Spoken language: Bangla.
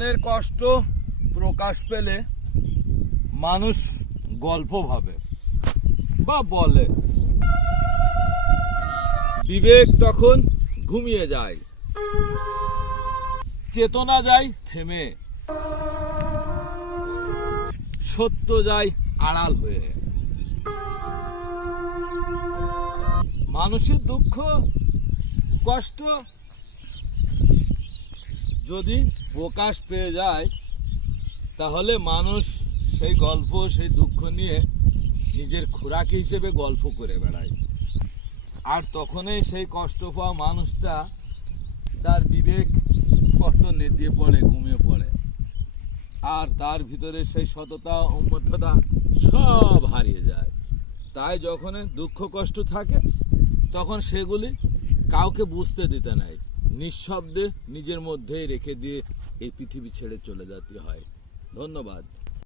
মনের কষ্ট প্রকাশ পেলে মানুষ গল্প ভাবে বা বলে, বিবেক তখন ঘুমিয়ে যায়, চেতনা যায় থেমে, সত্য যায় আড়াল হয়ে। মানুষের দুঃখ কষ্ট যদি প্রকাশ পেয়ে যায়, তাহলে মানুষ সেই গল্প সেই দুঃখ নিয়ে নিজের খোরাক হিসেবে গল্প করে বেড়ায়। আর তখনই সেই কষ্ট পাওয়া মানুষটা তার বিবেক কষ্ট নেতিয়ে পড়ে, ঘুমিয়ে পড়ে, আর তার ভিতরে সেই সততা ও মধ্যতা সব হারিয়ে যায়। তাই যখন দুঃখ কষ্ট থাকে তখন সেগুলি কাউকে বুঝতে দিতে নাই, নিঃশব্দে নিজের মধ্যেই রেখে দিয়ে এই পৃথিবী ছেড়ে চলে যেতে হয়। ধন্যবাদ।